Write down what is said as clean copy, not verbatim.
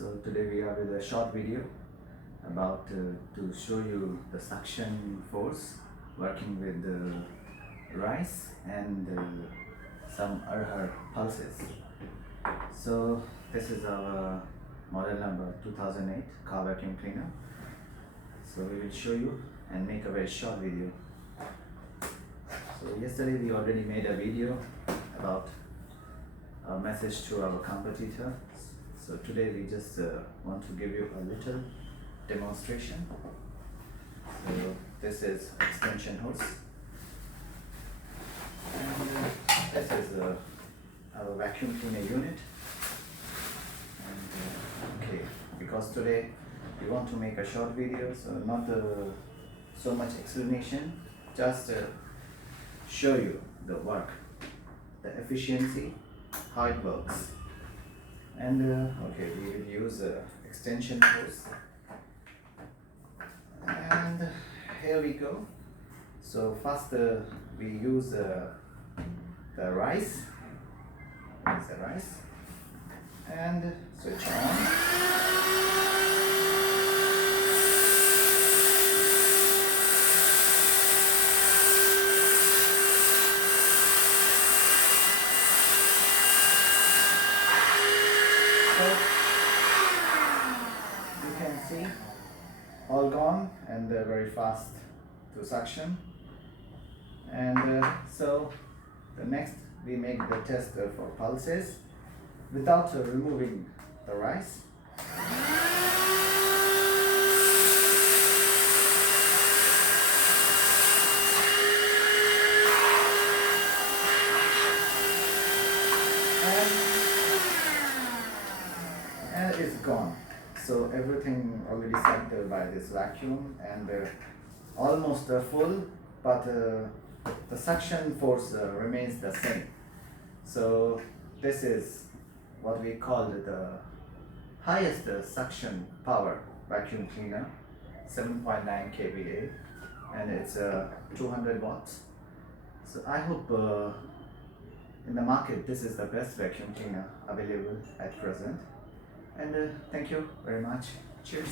So today we are with a short video about to show you the suction force working with the rice and some other pulses. So this is our model number 2008 car vacuum cleaner. So we will show you and make a very short video. So yesterday we already made a video about a message to our competitor. So today we just want to give you a little demonstration. So this is extension hose, and this is our vacuum cleaner unit. And okay, because today we want to make a short video, so not so much explanation, just show you the work, the efficiency, how it works. And okay, we will use extension hose, and here we go. So first we use the rice, and switch on. So you can see all gone and very fast to suction. And so the next we make the test for pulses without removing the rice. And it's gone. So everything already sucked by this vacuum, and almost full, but the suction force remains the same. So this is what we call the highest suction power vacuum cleaner, 7.9 kVA, and it's 200 watts. So I hope in the market this is the best vacuum cleaner available at present. And thank you very much. Cheers.